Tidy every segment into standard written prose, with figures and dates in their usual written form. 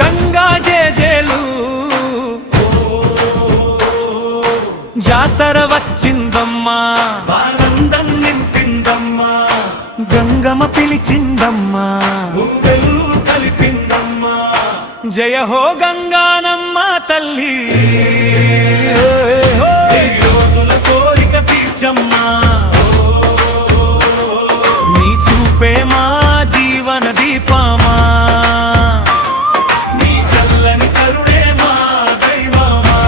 గంగా జేజేలు జాతర వచ్చిందమ్మా, ఆనందం నింపిందమ్మా, గంగమ్మ పిలిచిందమ్మా, గుండెలు కలిపిందమ్మా. జయ హో గంగానమ్మ తల్లి, రోజుల కోరిక తీర్చమ్మా, నీ చూపే మా జీవన దీపమా, నీ చల్లని కరుణే మా దైవమా.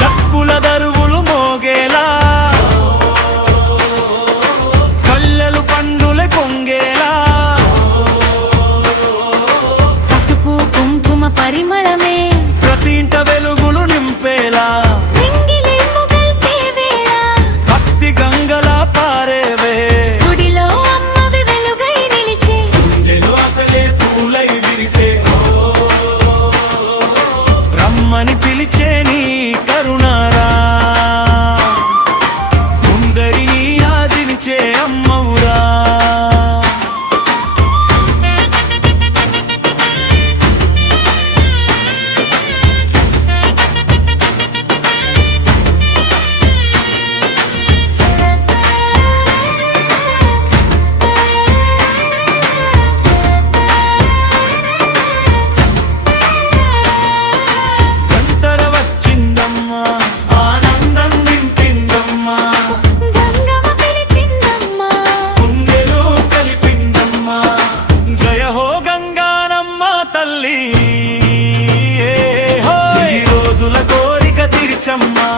డప్పుల దరువులు మోగేలా, కళ్ళలు పండులే పొంగేలా, పసుపు కుంకుమ పరిమళమే ప్రతి ఇంట వెలుగులు నింపేలా, భక్తి గంగలా పారేవే, గుడిలో అమ్మవి వెలుగై నిలిచే, గుండెలు అసలే పూలై విరిసే. రమ్మని పిలిచే నీ కరుణారా, ముందరిని ఆదించే అమ్మవురా. గంటర వచ్చిందమ్మా, ఆనందం నింపిందమ్మా, గంగమ్మ పిలిచిందమ్మా, గుండెలు కలిపిందమ్మా. జయ హో గంగానమ్మ తల్లి, ఈ రోజుల కోరిక తీర్చమ్మా,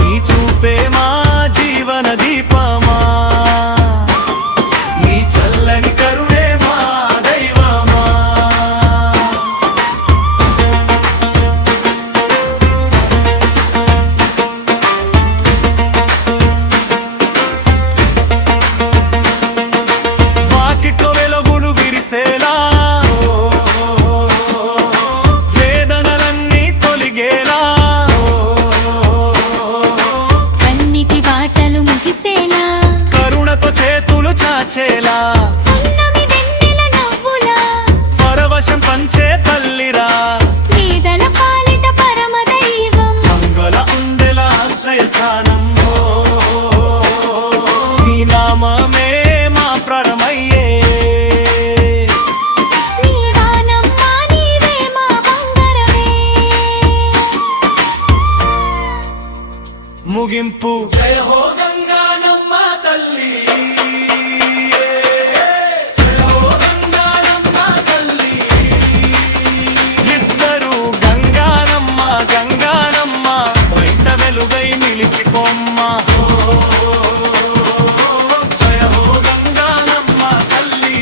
నీ చూపే మా జీవన దీపమా, నీ చల్లని కరుణే మా దైవమా. వాకిట్లో వెలుగులు విరిసేలా, వేదనలన్నీ తొలిగేలా, కన్నిటి బాటలు ముగిసేలా, కరుణతో చేతులు చాచేలా, పున్నమి వెన్నెల నవ్వులా, పరవశం పంచే తల్లిరా, పేదల పాలిట పరమ దైవం, మంగళ అందెల ఆశ్రయ స్థానం. నీ నామమే మా ప్రాణమయ్యే, నీ దానమ్మ నీవే మా బంగారమే. ముగింపు జయ హో గంగానమ్మ తల్లి, జయ హో గంగానమ్మ తల్లి. ఇద్దరు గంగానమ్మ గంగానమ్మ, బయట వెలుగై నిలిచిపోమ్మ. జయ హో గంగానమ్మ తల్లి.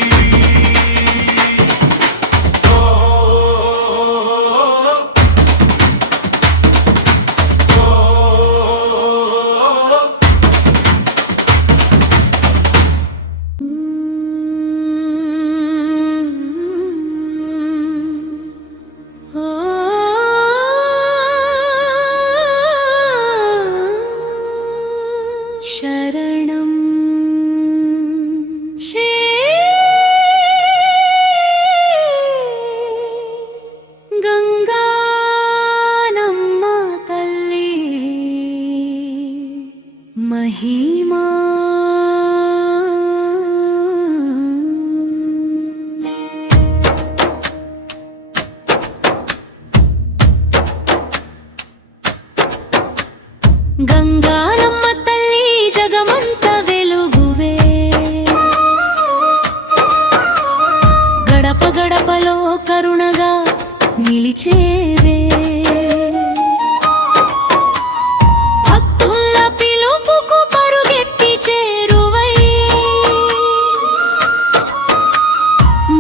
శరణం శ్రీ గంగానమ్మ తల్లి మహిమా. గంగానమ్మ తల్లి జగమంత వెలుగువే, గడప గడపలో కరుణగా నిలిచేవే, భక్తుల పిలుపుకు పరుగెత్తి చేరువై,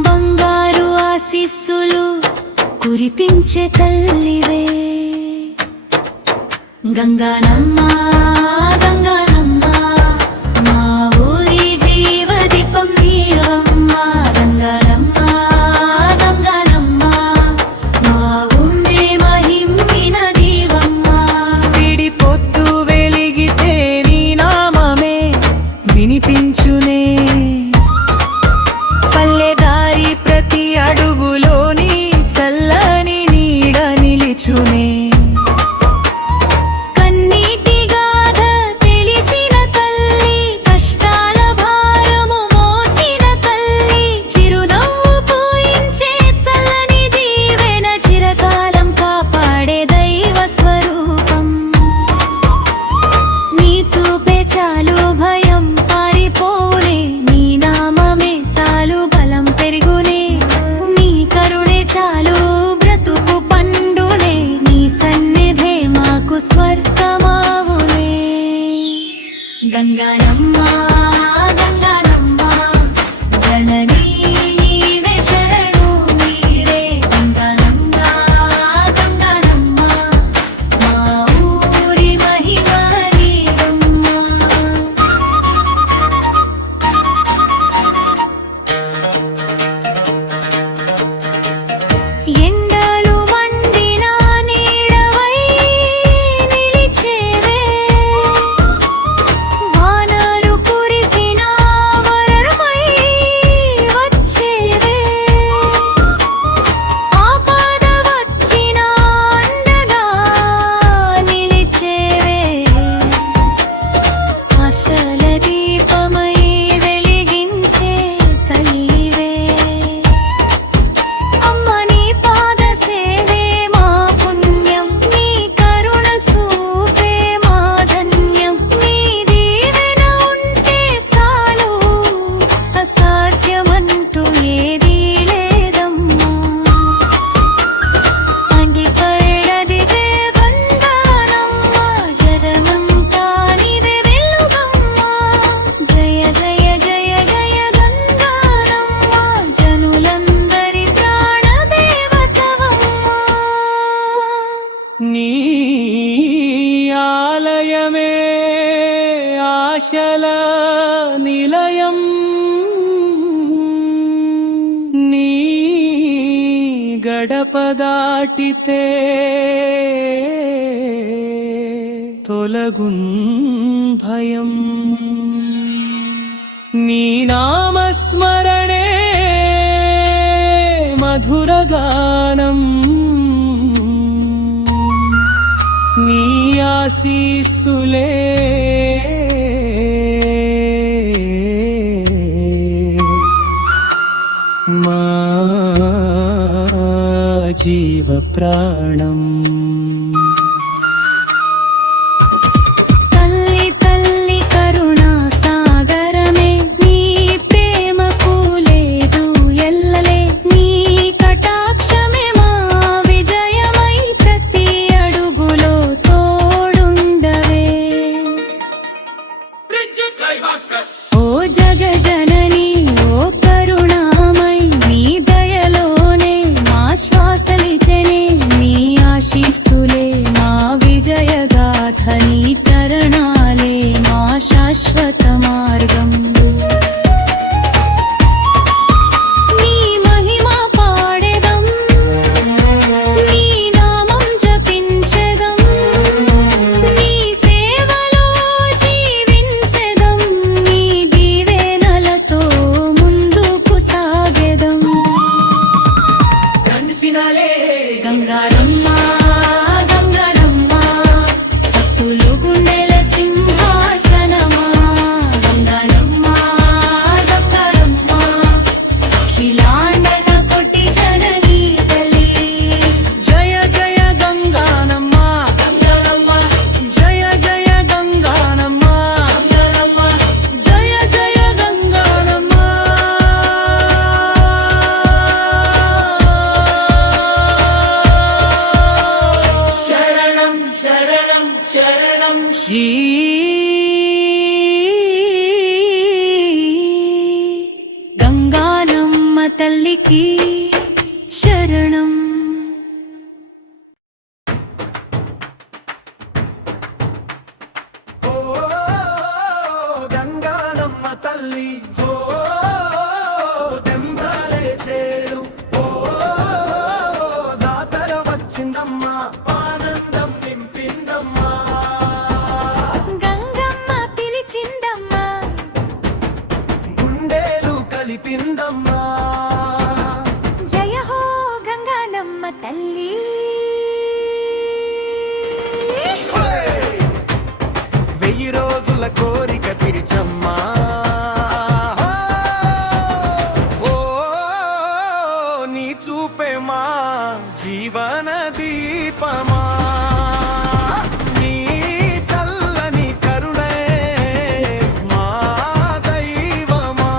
బంగారు ఆశీస్సులు కురిపించే తల్లివే. గంగానమ్మ గంగానమ్మ మా ఊరి జీవదీపం నీవమ్మ గంగానమ్మ గంగానమ్మ మా ఉండే మహిమ్మిన దీవమ్మ సిడి పొద్దు వెలిగితే నీ నామమే వినిపించునే పల్లెదారి ప్రతి అడుగులోని చల్లని నీడ నిలిచునే స్వర్గమావునే గంగానమ్మ గంగానమ్మ జననీ నీవే శరణు నీవే గంగానమ్మ గంగానమ్మ మా ఊరి మహిమ నీవమ్మ ఎండలు మండిన నీడవై నిలిచేవే వానలు కురిసిన వరమై వచ్చేవే ఆపద వచ్చిన అండగా నిలిచేవే ఆశల దీపమై వెలిగించే తల్లివే అమ్మ నీ పాద సేవే మా పుణ్యం నీ కరుణ చూపే మా ధన్యం నీ దీవెన ఉంటే చాలు అసాధ్యమంటూ ఏదీ లేదమ్మా అంగిపడదివే గంగానమ్మ జగమంతా నీవే వెలుగమ్మ జయ జయ జయ జయ గంగానమ్మ జనులందరి ప్రాణదేవతవమ్మ నీ ఆలయమే ఆశల నిలయం నీ గడప దాటితే తొలగున్ భయం నీ నామస్మరణే మధురగానం నీ ఆశీస్సులే మా జీవ ప్రాణం తల్లి తల్లి కరుణా సాగరమే నీ ప్రేమకు లేదు ఎల్లలే నీ కటాక్షమే మా విజయమై ప్రతి అడుగులో తోడుండవే ఓ జగజనని ఓ కరుణామై నీ దయలోనే మా శ్వాసలిచెనే నీ ఆశీస్సులే మా విజయగాథ నీ చరణాలే మా శాశ్వత మార్గం నీ మహిమ పాడెదం నీ నామం జపించెదం నీ సేవలో జీవించెదం నీ దీవెనలతో ముందుకు సాగెదం గంగారమ్మ గంగారమ్మ భక్తులు గుండెల సింహాసనమా గంగారమ్మ గంగారమ్మ అఖిలాండన కొట్టి జననీ తల్లి జయ జయ గంగానమ్మ జయ జయ గంగానమ్మ జయ జయ గంగానమ్మ శరణం శరణం శరణం శ్రీ గంగానమ్మ తల్లికి శరణం తల్లి ఓ దెంబాలే చేరు ఓ జాతర వచ్చిందమ్మా ఆనందం నింపిందమ్మా గంగమ్మ పిలిచిందమ్మా గుండెలు కలిపిందమ్మా జయ హో గంగానమ్మ తల్లి వెయ్యి రోజుల కోరిక తీర్చమ్మా ఓ నీ చూపే మా జీవన దీపమా నీ చల్లని కరుణే మా దైవమా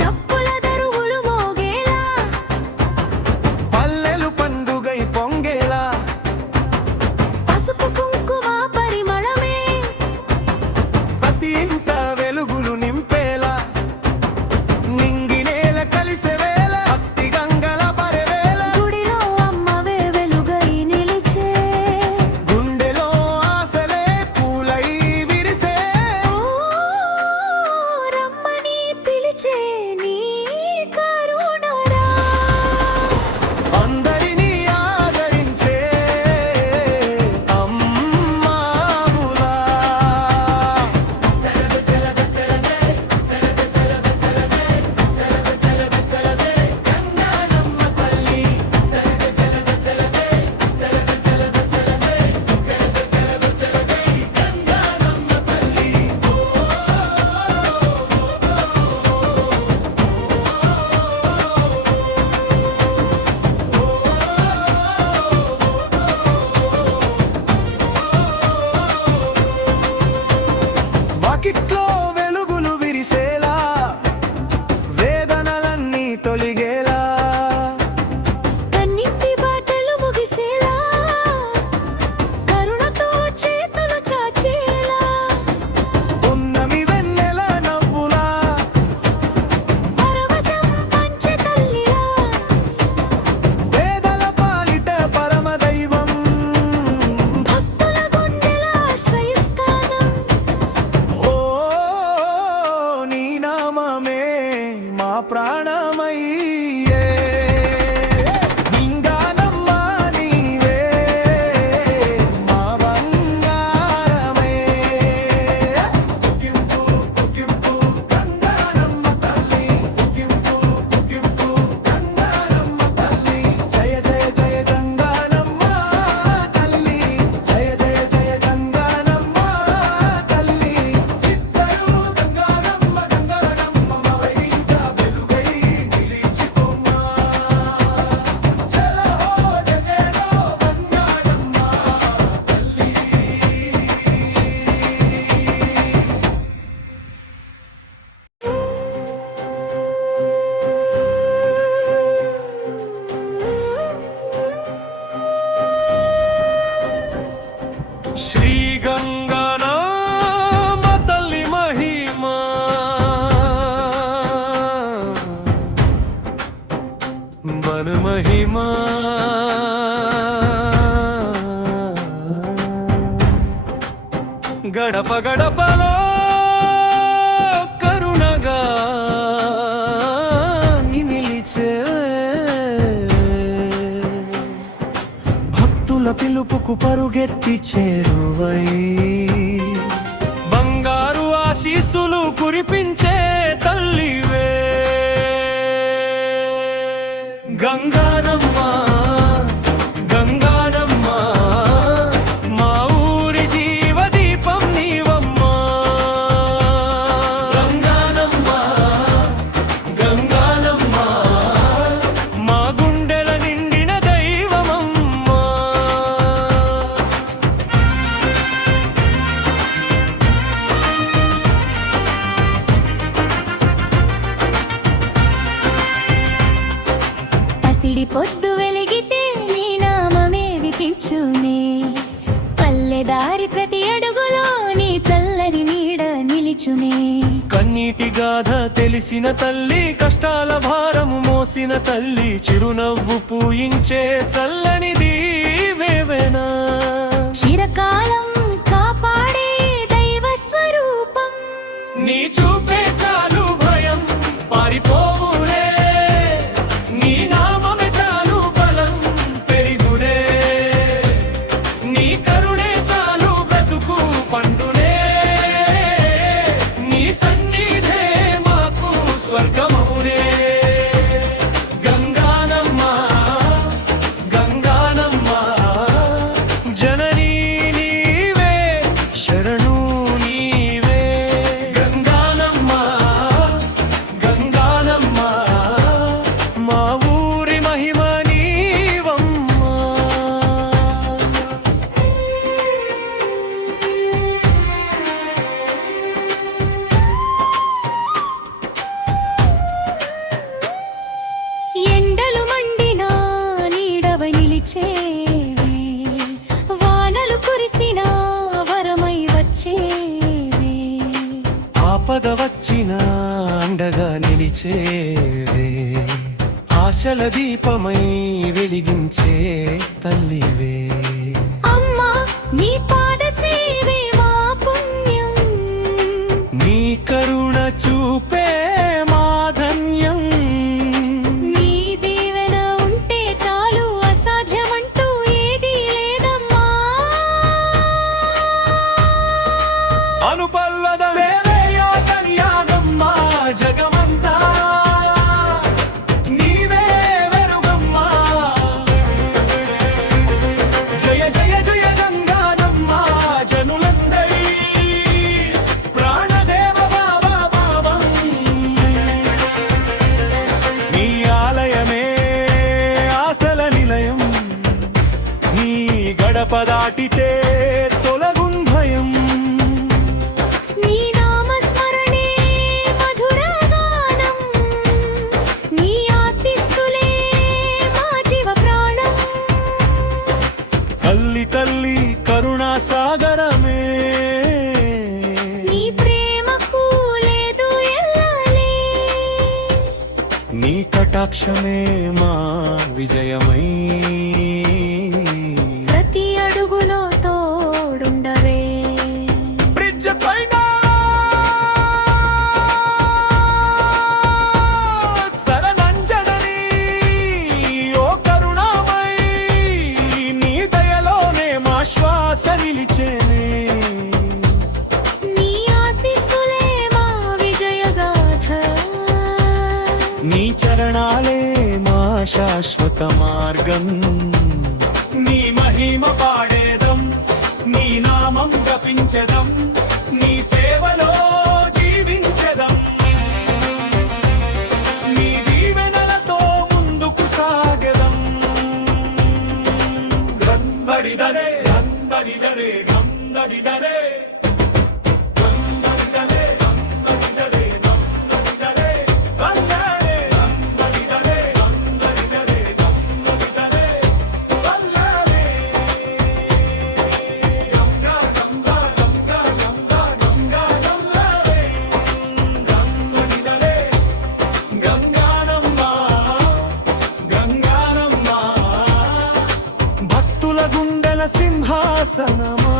డప్పుల దరువులు మోగేలా పల్లెలు పండుగై పొంగేలా పసుపు కుంకుమ పరిమళమే ప్రతి ఇంట వెలుగులు నింపేలా నింగి నేల కలిసే వేళ భక్తి గంగల పరవేళ గుడిలో అమ్మవే వెలుగై నిలిచే గుండెలో ఆశలే పూలై విరిసే ఓ రమ్మని పిలిచే నీ కరుణరా అందరినీ ఆదరించే అమ్మావులా వాకిట్లో వెలుగులు విరిసేలా వేదనలన్నీ తొలిగేలా కన్నింటి బాటలు ముగిసేలా కరుణతో చేతులు చాచేలా ఉన్నమి వెన్నెల నవ్వులా పరవశం పంచె తల్లిలా పేదల పాలిట పరమ దైవం భక్తుల గుండెల ఆశ్రయస్థానం ఓ నీ నామమే మా ప్రాణమయ్యే లింగానమ్మ నీవే మా బంగారమే పుకింపు పుకింపు గంగానమ్మ తల్లి పుకింపు పుకింపు గంగానమ్మ తల్లి జయ జయ జయ గంగానమ్మ తల్లి జయ జయ జయ గంగానమ్మ తల్లి ఇద్దరు గంగానమ్మ గంగానమ్మ మవైంట వెలుగై నిలిచిపోమ్మా చల హో జగేరో గంగానమ్మ తల్లి శ్రీ గంగానామ తల్లి మహిమా మన మహిమా గడప గడపలో కరుణగా నిలిచే భక్తుల పిలుపుకు పరుగెత్తి చేరువై బంగారు ఆశీస్సులు కురిపించే తల్లివే గంగానమ్మ గంగానమ్మ మా ఊరి జీవదీపం నీవమ్మా గంగానమ్మ గంగానమ్మ మా గుండెల నిండిన దైవమమ్మా పసిడి పొద్దు వెలిగితే నీ నామమే విపించునే పల్లెదారి ప్రతి అడుగులో నీ చల్లని నీడ నిలిచునే కన్య కన్నీటి గాథ తెలిసిన తల్లి, కష్టాల భారము మోసిన తల్లి, చిరునవ్వు పూయించే చల్లని దీవెనా. చిరకాలం కాపాడే దైవ స్వరూపం, నీ చూపే చాలు భయం పారిపోవులే, నీ నామమే చాలు బలం పెరుగునే, నీ కరుణే చాలు బ్రతుకు పండునే, నీ సన్నిధే మాకు స్వర్గమౌనే. గంగానమ్మ గంగానమ్మ జననీ నీవే, శరణు నీవే. గంగానమ్మ గంగానమ్మ మా ఊరి మహిమ నీవమ్మా. ఎండలు మండినా నీడవ నిలిచేవే, వానలు కురిసినా వరమై వచ్చేవే. ఆపద వచ్చిన అండగా నిలిచేవే, ఆశల దీపమై వెలిగించే తల్లివే. అమ్మా నీ పాద సేవే మా పుణ్యం, నీ కరుణ చూపే మా ధన్యం. నీ దీవెన ఉంటే చాలు, అసాధ్యమంటూ ఏదీ లేదమ్మా. అనుపల్లద సేవేయో కళ్యాణమ్మ జగమంతా నీవే వెలుగమ్మ. జయ జయ జయ గంగానమ్మ జనులందరి ప్రాణదేవ బాబా భావం. నీ ఆలయమే ఆశల నిలయం, నీ గడప దాటితే తొలగుం భయం. నీ నామస్మరణే మధురగానం, నీ ఆశీస్సులే మా జీవ ప్రాణం. తల్లి తల్లి కరుణా సాగరమే, నీ ప్రేమకు లేదు ఎల్లాలే. నీ కటాక్షమే మా విజయమై. ప్రతి అడుగులో తోడుండవే. బ్రిడ్జ్ పైన శరణంజనని ఓ కరుణామయి, నీ దయలోనే మా శ్వాస నిలిచేనే. నీ ఆశీస్సులే మా విజయగాథ, నీ చరణాలే మా శాశ్వత మార్గం. నీ మహిమ పాడేదం, నీ నామం జపించదం, నీ సేవలో జీవించదం. నీ దీవెనలతో ముందుకు సాగదం. గంబడిదరే గంబడిదరే గంబడిదరే గంబడిదరే గంబడిదరే గంబడిదరే వల్లారే గంబడిదరే గంబడిదరే గంబడిదరే వల్లారే. గంగా గంగా గంగా గంగా గంగా గల్లారే గంబడిదరే గంగానమ్మ గంగానమ్మ. భక్తుల గుండెల సింహాసనమా,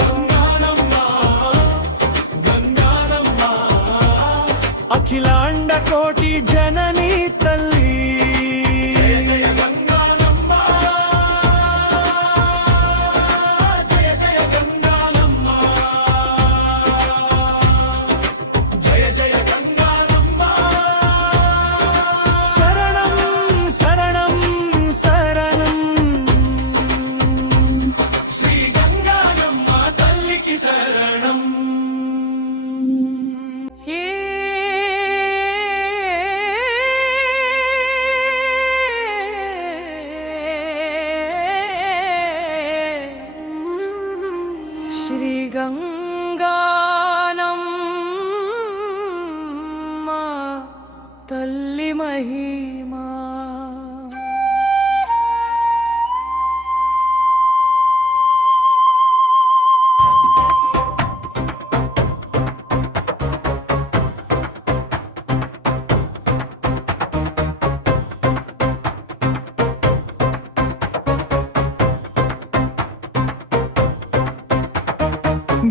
గంగానమ్మ గంగానమ్మ అఖిలాండ కోటి జననీ తల్లి. జయ జయ గంగానమ్మ జయ జయ గంగానమ్మ జయ జయ గంగానమ్మ. శరణం శరణం శరణం, శ్రీ గంగానమ్మ తల్లికి శరణం. శ్రీ గంగానమ్మ తల్లి మహిమా.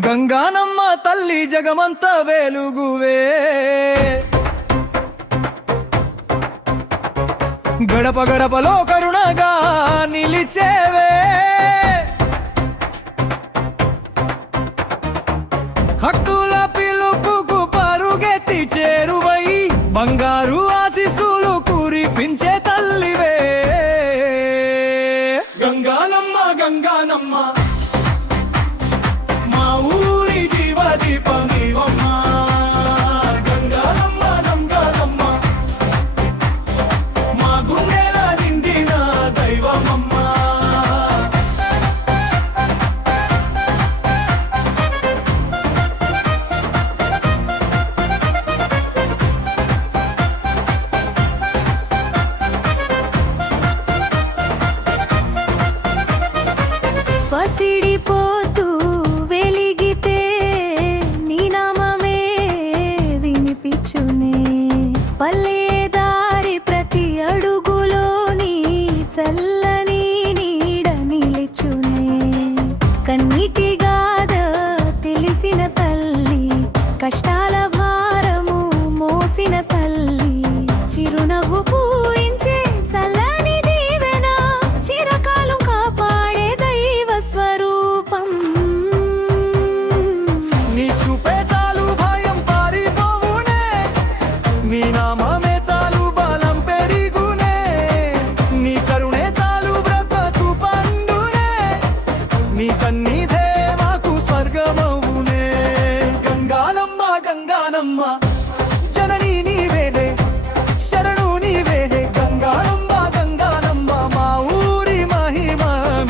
గంగానమ్మ తల్లి జగమంత వెలుగువే, గడప గడపలో కరుణగా నిలిచేవే, హక్కుల పిలుపుకు పరుగెత్తి చేరువై బంగారు ఆశీస్సులు కురిపించే తల్లివే. గంగానమ్మ గంగానమ్మ మా ఊరి జీవదీపమీవమ్మ, గంగానమ్మ గంగానమ్మ మా గుండెల నిండిన దైవమమ్మ. పసిడిపోతూ వెలిగితే నీ నామమే వినిపించునే, పల్లె దారి ప్రతి అడుగులోని చల్లని నీడ నిలిచునే, కన్నీటి గాథ తెలిసిన తల్లి, కష్టాల భారము మోసిన తల్లి, చిరునవ్వు పూయించే చల్లని దీవెన, చిరకాలం కాపాడే దైవ స్వరూపం. నీ చూపే చాలు భయం పారిపోవునే, నీ నామమే చాలు బలం పెరిగునే, నీ కరుణే చాలు బ్రతుకు పండునే, నీ సన్నిధే మాకు స్వర్గమవునే. గంగానమ్మ గంగానమ్మ జననీ నీవేలే, శరణు నీవేలే, గంగానమ్మ గంగానమ్మ మా ఊరి మహిమ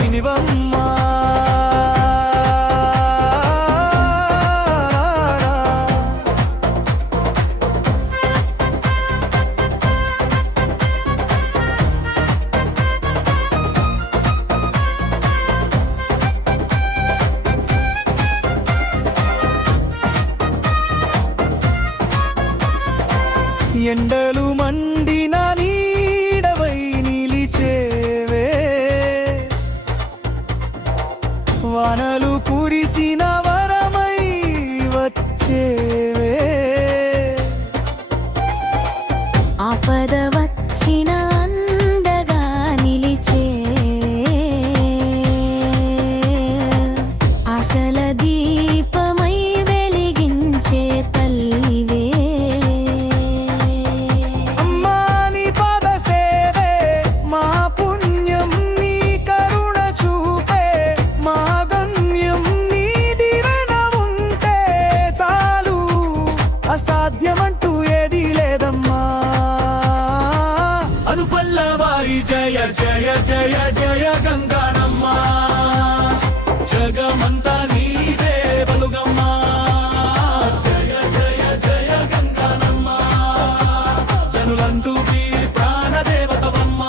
మినివమ్మ. ఎండలు మండిన నీడవై నిలిచేవే, వానలు కురిసిన వరమై వచ్చేవే, ఆపద వచ్చిన అందగా నిలిచే, ఆశల దీపమై వెలిగించే తల్లివే. అమ్మా నీ పాద సేవే మా పుణ్యం, నీ కరుణ చూపే మా గమ్యం, నీ దీవెన ఉంటే చాలు, అసాధ్యమంటూ ఏది లేదమ్మా. అనుపల్లవారి జయ జయ జయ జయ గంగానమ్మ, జగమంతా నీదే బలుగమ్మ, జయ జయ జయ గంగానమ్మ, జనులంటూ ప్రాణదేవతవమ్మ.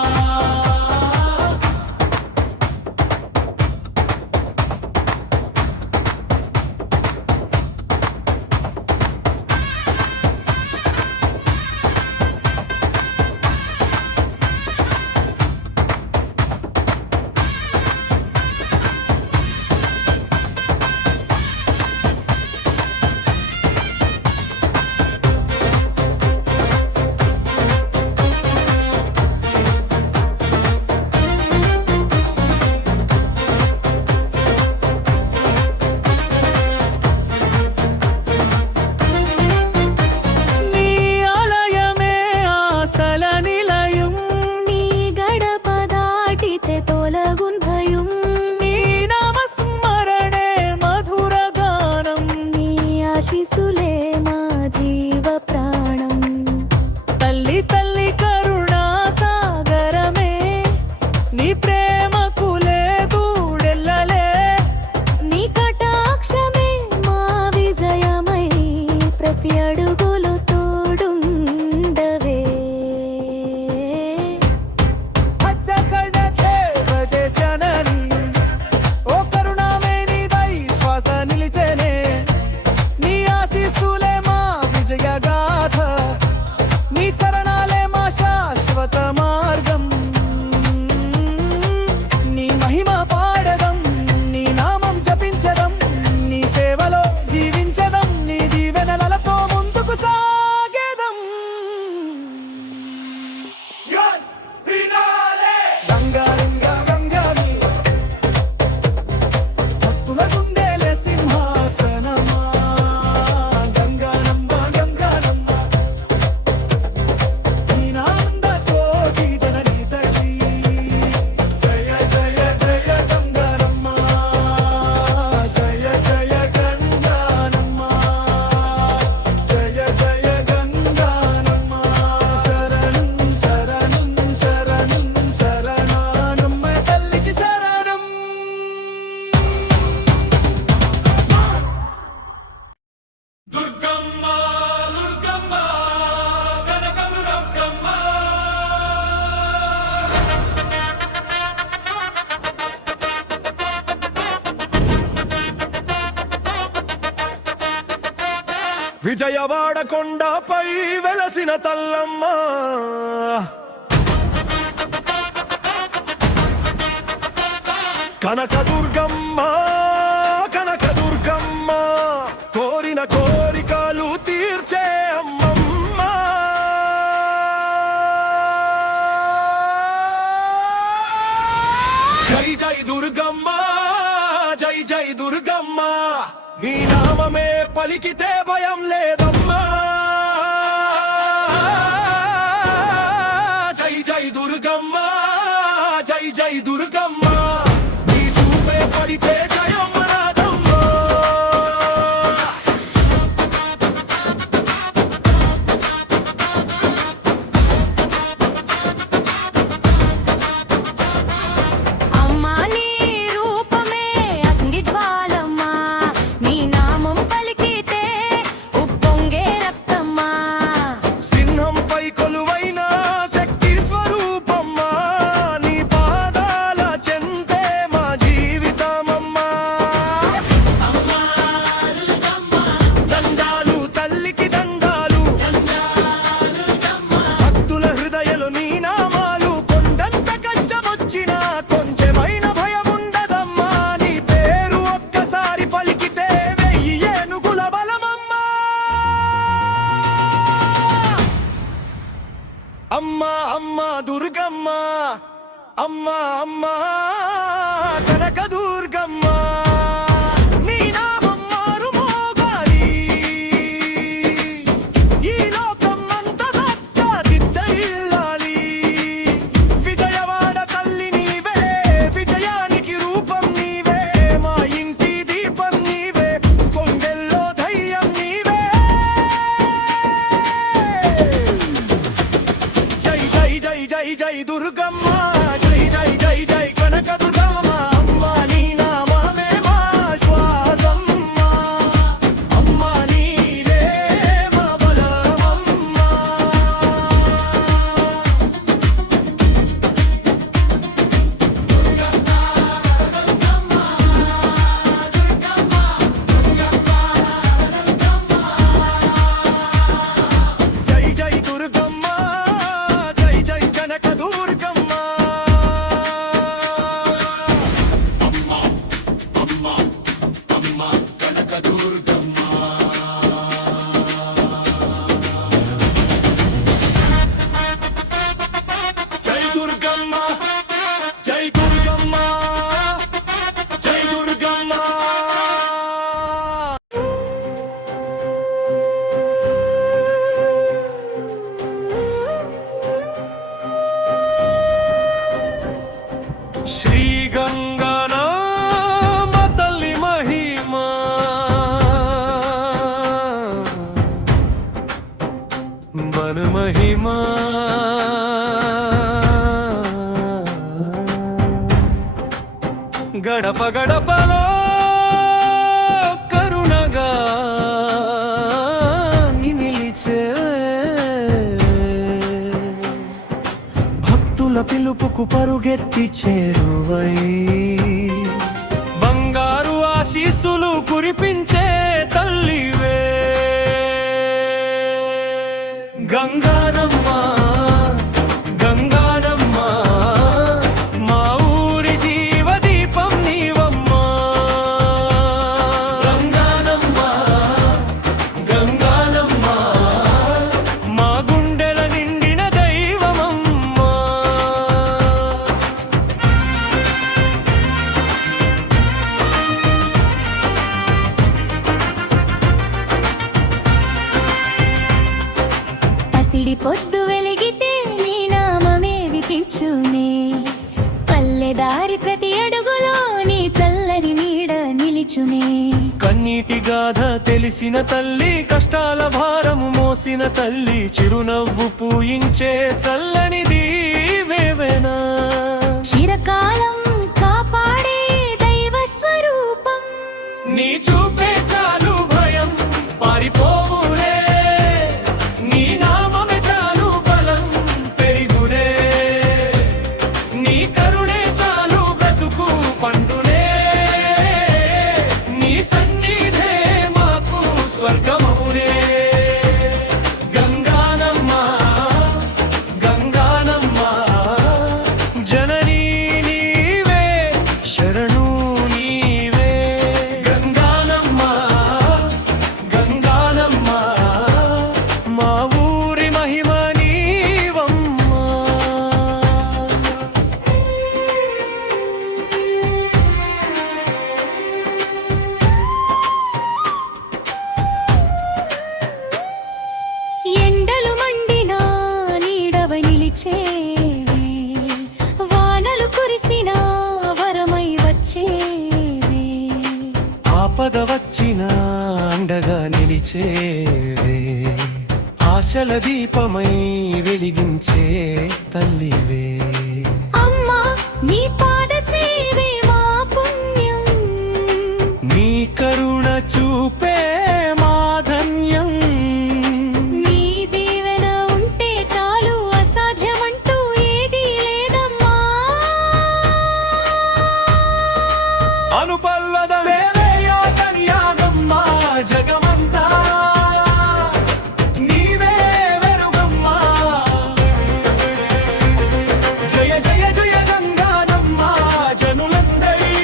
విజయవాడ కొండపై వెలసిన తల్లమ్మ కనకదుర్గమ్మ కనకదుర్గమ్మ కోరిన కోరికలు తీర్చే అమ్మమ్మ జై జై దుర్గమ్మ జై జై దుర్గమ్మ నీ నామమే పలికితే భయం లేదమ్మా జై జై దుర్గమ్మ జై జై దుర్గమ్మ నీ చూపే పడితే జయమ్మ నాదమ్మ అమ్మా నీ రూపమే అగ్ని జ్వాలమ్మా నీ నామం పలికితే ఉప్పొంగే రక్తమ్మా సింహంపై కొలువైన శక్తి స్వరూపమ్మా నీ పాదాల చెంతే మా జీవితమమ్మా దండాలు తల్లికి దండాలు భక్తుల హృదయలు నీ నామాలు కొండంత కష్టమొచ్చినా కొంచెమైన భయముండదమ్మా నీ పేరు ఒక్కసారి పలికితే వెయ్యి ఏనుగుల బలమమ్మా అమ్మా అమ్మా దుర్గమ్మ అమ్మా అమ్మా కనక దుర్గమ్మ నీ నామం మారుమోగాలి ఈ లోకం అంతా దిద్దయిల్లాలి విజయవాడ తల్లి నీవే విజయానికి రూపం నీవే మా ఇంటి దీపం నీవే కొండెల్లో ధైర్యం నీవే జై జై జై జై జై దుర్గమ్మ జై జై జై జై కనక దుర్గమ్మ అమ్మ నీ నామమే మా శ్వాసమ్మ అమ్మ నీవే మా బలమమ్మ జై జై దుర్గమ్మ జై జై కనక దుర్గమ్మ జై దుర్గమ్మ జై దుర్గమ్మ జై దుర్గమ్మ శ్రీ గంగానామ తల్లి మహిమా మన మహిమా గడప గడపలో కరుణగా నిలిచే భక్తుల పిలుపుకు పరుగెత్తి చేరువై బంగారు ఆశీస్సులు కురిపించే తల్లివే గంగానమ్మ గంగానమ్మ మా ఊరి జీవదీపం నీవమ్మా గంగానమ్మ గంగానమ్మ మా గుండెల నిండిన దైవమమ్మా పసిడి పొద్దు వెలిగితే నీ నామమే వినిపించునే పల్లెదారి ప్రతి అడుగులో నీ చల్లని నీడ నిలిచునే కన్నీటి గాథ తెలిసిన తల్లి కష్టాల భారము మోసిన తల్లి చిరునవ్వు పూయించే చల్లని దీవెనా చిరకాలం కాపాడే దైవ స్వరూపం నీ చూపే చాలు భయం పారిపోవులే నీ నామమే చాలు బలం పెరుగునే నీ కరుణే చాలు బ్రతుకు పండునే నీ సన్నిధే మాకు స్వర్గమౌనే ఆపద వచ్చిన అండగా నిలిచేవే ఆశల దీపమై వెలిగించే తల్లివే అమ్మా నీ పాద సేవే మా పుణ్యం నీ కరుణ చూపే మా ధన్యం నీ దీవెన ఉంటే చాలు అసాధ్యమంటూ ఏదీ లేదమ్మా అనుపల్లద సేవేయో కన్యాగమ్మ జగమంతా నీవే వెరుగమ్మ జయ జయ జయ గంగానమ్మ జనులందరి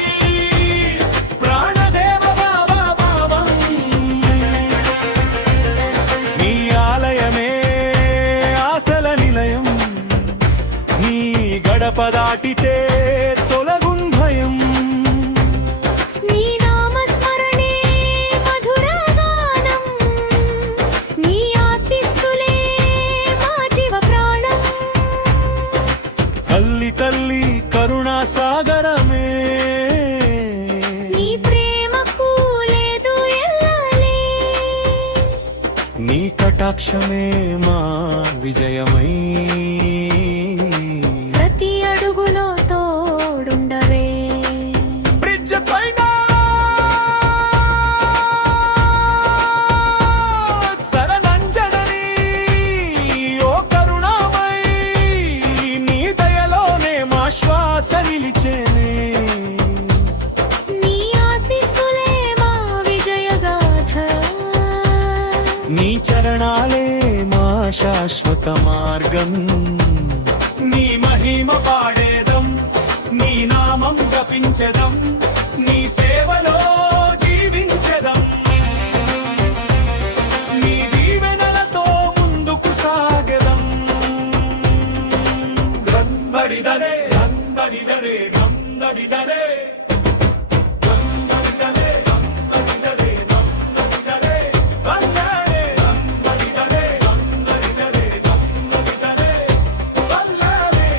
ప్రాణదేవ బాబా భావం నీ ఆలయమే ఆశల నిలయం నీ గడప దాటితే తొలగున్ భయం నీ నామస్మరణే మధురగానం నీ ఆశీస్సులే మా జీవ ప్రాణం తల్లి తల్లి కరుణా సాగరమే నీ ప్రేమకు లేదు ఎల్లలే నీ కటాక్షమే మా విజయమై ప్రతి అడుగులో తోడుండవే బ్రిడ్జ్ పైన శరణంజనని ఓ కరుణామై నీ దయలోనే మా శ్వాస నిలిచేనే నీ ఆశీస్సులే మా విజయగాథ నీ చరణాలే మా శాశ్వత మార్గం నీ మహిమ పాడేదం నీ నామం జపించదం నీ సేవలో జీవించదం నీ దీవెనలతో ముందుకు సాగదం గంబడిదరే గంబడిదరే గంబడిదరే గంబడిదరే గంబడిదరే గంబడిదరే వల్లరే గంబడిదరే గంబడిదరే గంబడిదరే వల్లరే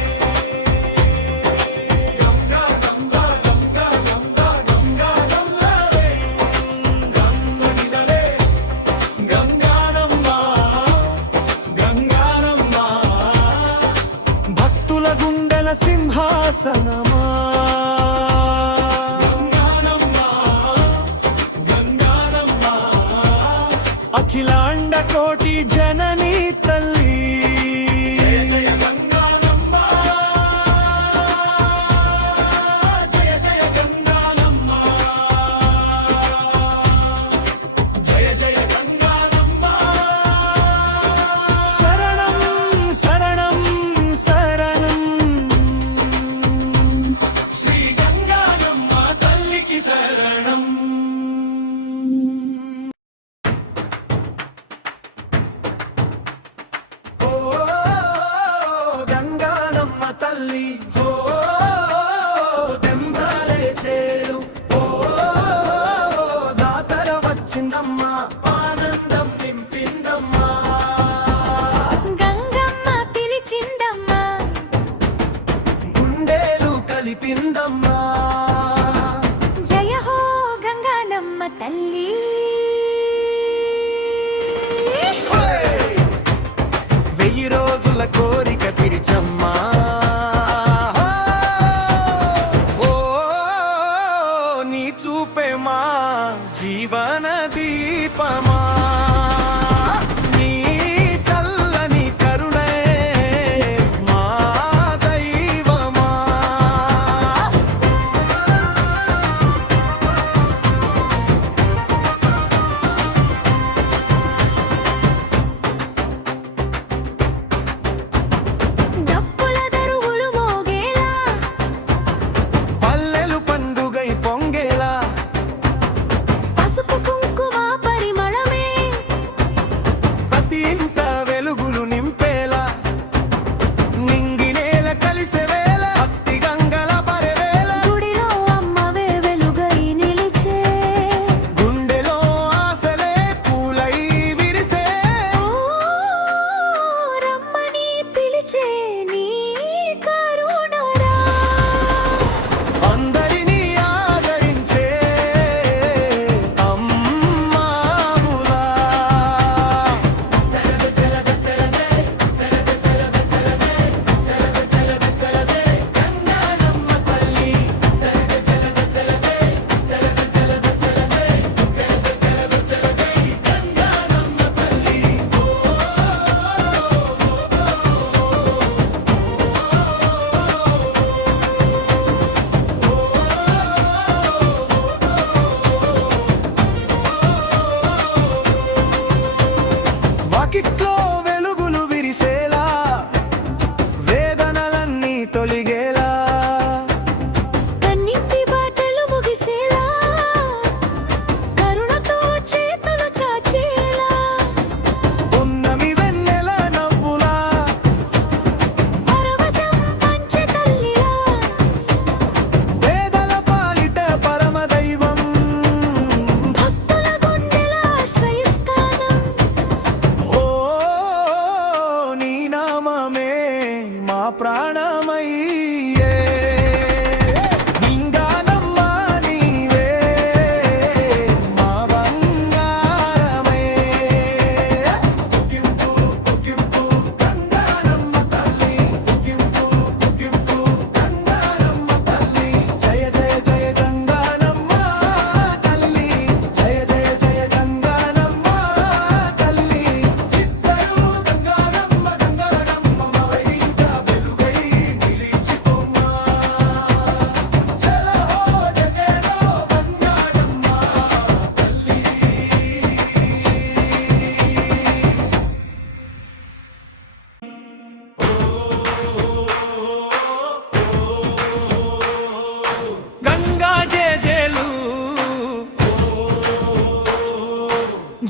గంగా గంగా గంగా గంగా గంగా గంగరే గంబడిదరే గంగానమ్మ గంగానమ్మ భక్తుల గుండెల సింహాసనమా గంగానమ్మ గంగానమ్మ అఖిలాండ కోటి జననీ తల్లి జయ జయ గంగానమ్మ జయ జయ గంగానమ్మ జయ జయ గంగానమ్మ శరణం శరణం శరణం శ్రీ గంగానమ్మ తల్లికి శరణం ఓ గంగానమ్మ తల్లి ఓ దెంబాలే చేరు ఓ జాతర వచ్చిందమ్మా ఆనందం నింపిందమ్మా గంగమ్మ పిలిచిందమ్మా గుండెలు కలిపిందమ్మా జయ హో గంగానమ్మ తల్లి వెయ్యి రోజుల కోరిక తీర్చమ్మా ఓ నీ చూపే మా జీవన దీపమా నీ చల్లని కరుణే మా దైవమా డప్పుల దరువులు మోగేలా పల్లెలు పండుగై పొంగేలా పసుపు కుంకుమ పరిమళమే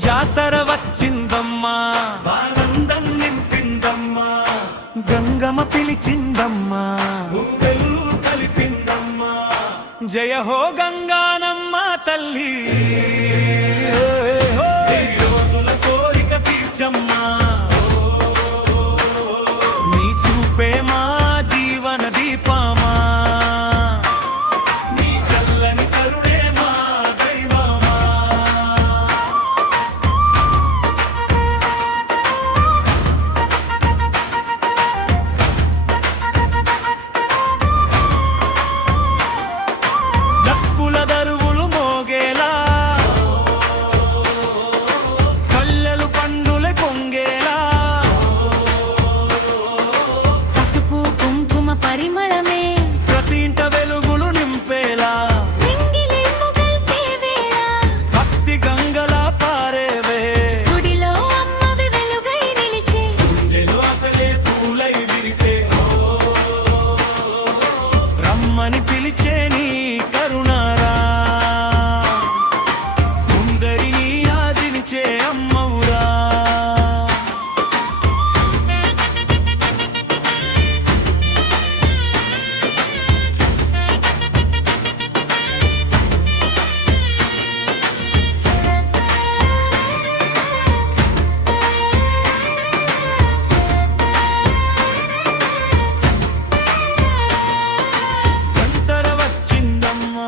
జాతర వచ్చిందమ్మా, ఆనందం నింపిందమ్మా, గంగమ్మ పిలిచిందమ్మా, గుండెలు కలిపిందమ్మా. జయ హో గంగానమ్మ తల్లి, ఈ రోజుల కోరిక తీర్చమ్మా. నీ చూపే మా జీవన దీపమా, నీ చల్లని కరుణే మా దైవమా. డప్పుల దరువులు మోగేలా, కళ్ళెలు పండులే పొంగేలా, పసుపు కుంకుమ పరిమళమే ప్రతి ఇంట వెలుగులు నింపేలా, ఎంగిలి ముగల్సే వేళ భక్తి గంగలా పారేవే. గుడిలో అమ్మవి వెలుగై నిలిచే గుండెలో అసలే పూలై విరిసే. రమ్మని పిలిచే నీ కరుణారా, ముందరిని ఆదించే అమ్మవురా. గంతర వచ్చిందమ్మా,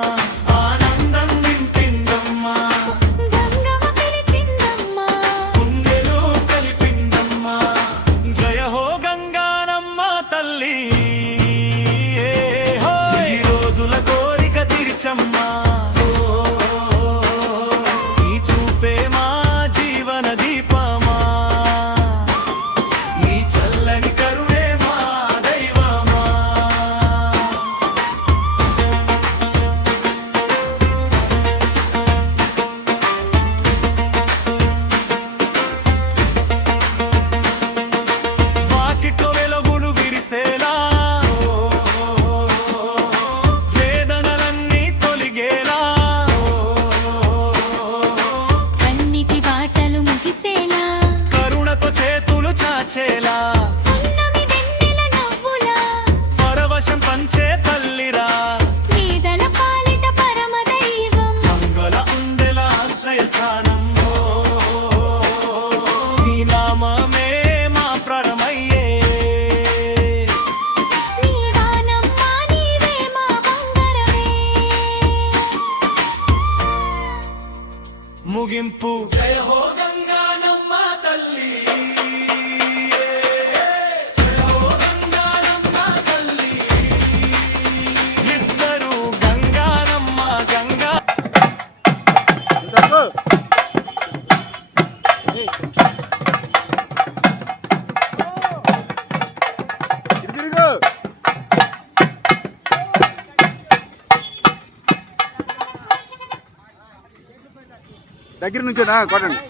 ఆనందం నింపిందమ్మా, గంగమ్మ పిలిచిందమ్మా. గుండెలు కలిపిందమ్మా. జయ హో గంగానమ్మ తల్లి, ఈ రోజుల కోరిక తీర్చమ్మా. ఈ చూపే మా జీవన దీపమా, ఈ చల్లని కరుణే మా దైవమా. వాకిట్లో వెలుగులు విరిసేలా, వేదనలన్నీ తొలిగేలా, కన్నిటి బాటలు ముగిసేలా కరుణతో చేతులు చాచేలా, పున్నమి వెన్నెల నవ్వులా పరవశం పంచే తల్లిరా. పేదల పాలిట పరమ దైవం మంగళ ఉండెల ఆశ్రయస్థానం, నీ నామమే మా ప్రాణమయ్యే. నీ దానమ్మ నీవే మా బంగారమే. ముగింపు జయ హో గంగానమ్మ తల్లి, జయ హో గంగానమ్మ తల్లి. ఇద్దరు గంగానమ్మ గంగా. దగ్గర నుంచేనా కొట్టండి.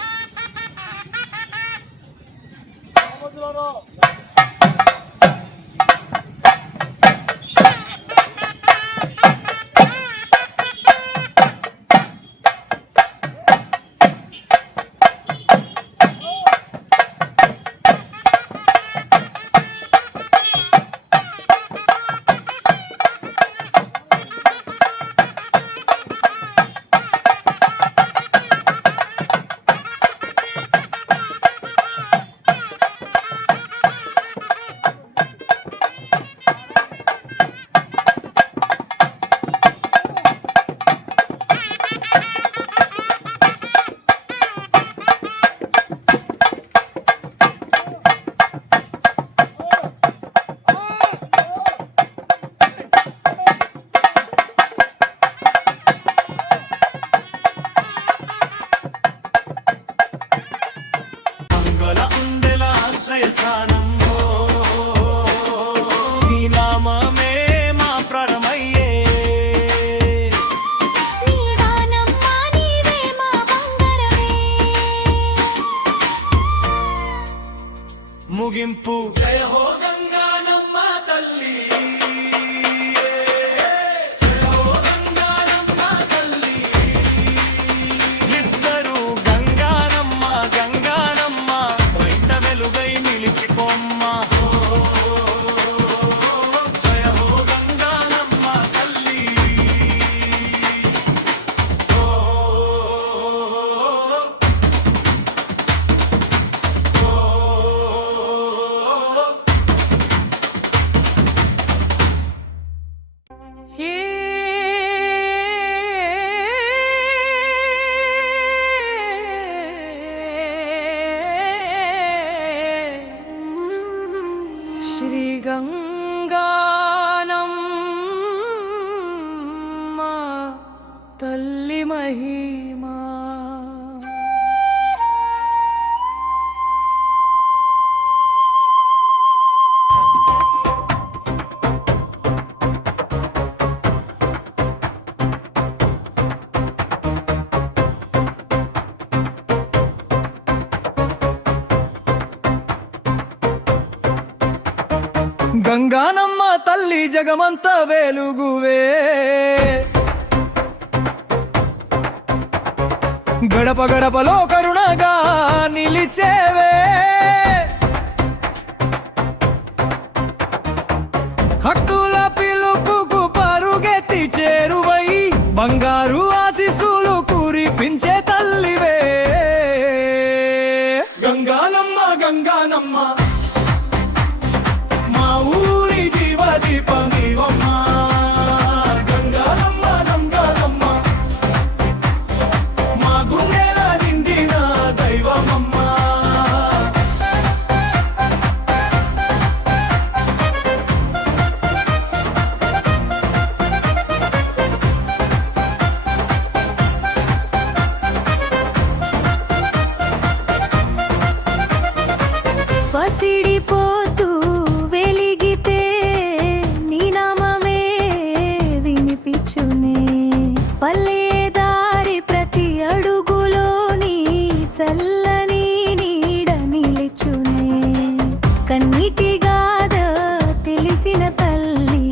స్థానం, నీ నామమే మా ప్రాణమయ్యే. నీ దానమ్మ నీవే మా బంగారమే. ముగింపు జయ హో గంగానమ్మ తల్లి, జయ హో గంగానమ్మ తల్లి. ఇద్దరు గంగానమ్మ గంగానమ్మ తల్లి జగమంత వెలుగువే గడప గడపలో కరుణగా నిలిచేవే హక్కుల పిలుపుకు పరుగెత్తి చేరువై బంగారు ఆశీస్సులు కురిపించే తల్లివే గంగానమ్మ గంగానమ్మ మా ఊరి జీవదీపం నీవమ్మ గంగానమ్మ గంగానమ్మ మా గుండెల నిండిన దైవమమ్మ పసిడిపోతూ వెలిగితే నీ నామమే వినిపించునే పల్లె దారి ప్రతి అడుగులోని చల్లని నీడ నిలిచునే కన్నీటి గాథ తెలిసిన తల్లి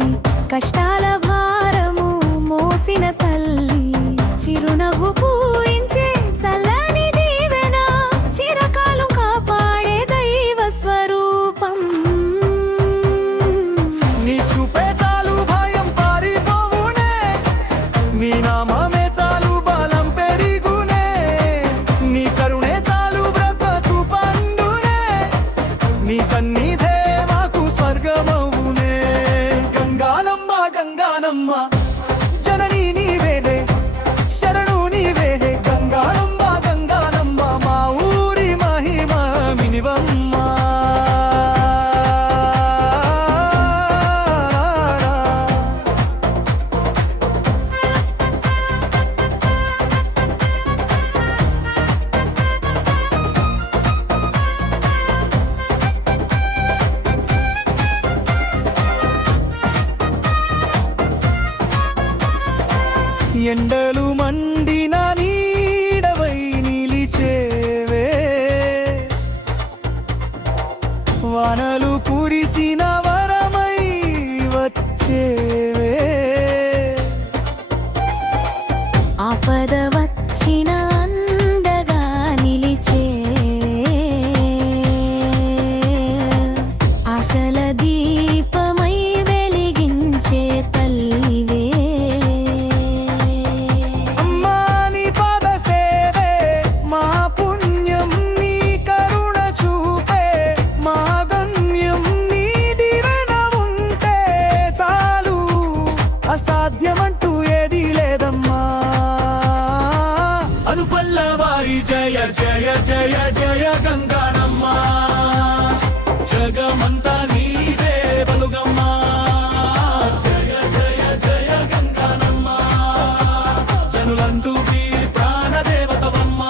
కష్టాల భారము మోసిన తల్లి చిరునవ్వు పూయించే చల్లని దీవెన చిరకాలం కాపాడే దైవ స్వరూపం నీ చూపే చాలు భయం పారిపోవునే నీ నామమే చాలు బలం పెరిగునే నీ కరుణే చాలు బ్రతుకు పండునే నీ సన్నిధే మాకు స్వర్గమవునే గంగానమ్మ గంగానమ్మ జననీ నీవేనే శరణు నీవేనే గంగానమ్మ గంగానమ్మ మా ఊరి మహిమ మినివమ్మ ఎండలు మండిన నీడవై నిలిచేవే వానలు కురిసిన వరమై వచ్చేవే ఆపద వచ్చిన అందగా నిలిచే ఆశల దీపమై వెలిగించే తల్లివే అమ్మా నీ పాద సేవే మా పుణ్యం నీ కరుణ చూపే మా గమ్యం నీ దీవెన ఉంటే చాలు అసాధ్యమంటూ ఏది లేదమ్మా అనుపల్లవారి జయ జయ జయ జయ గంగానమ్మ జగమంతా నీవే బలుగమ్మ జయ జయ జయ గంగానమ్మ జనులంటూ ప్రాణదేవతవమ్మ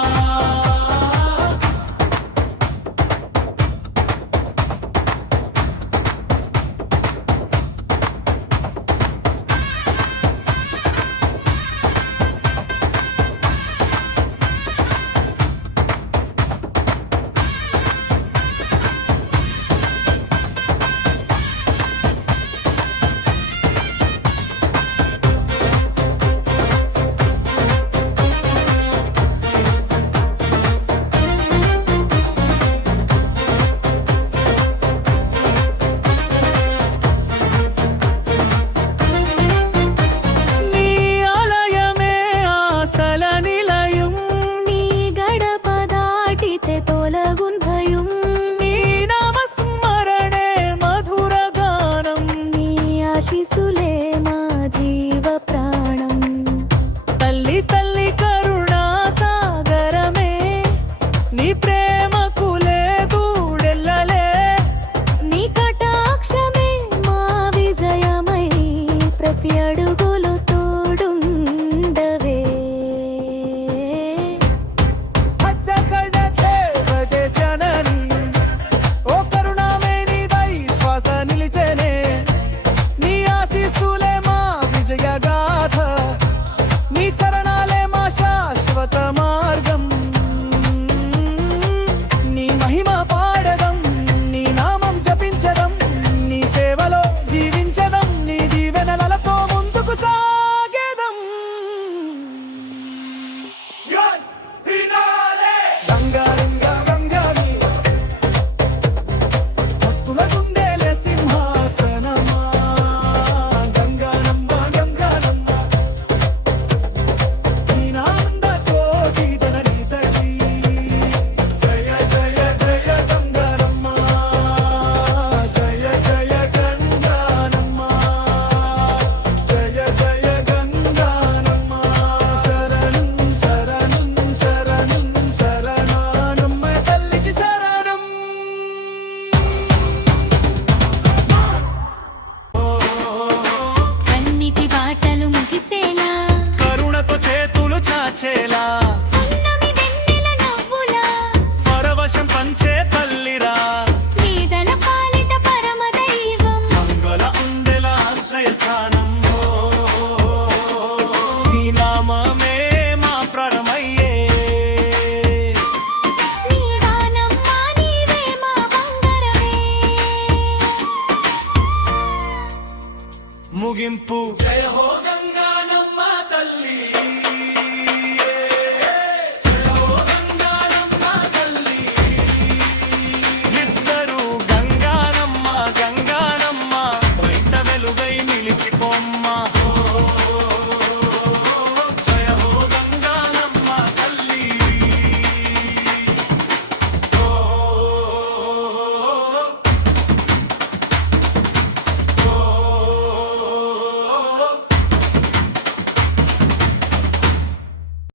పిలుపు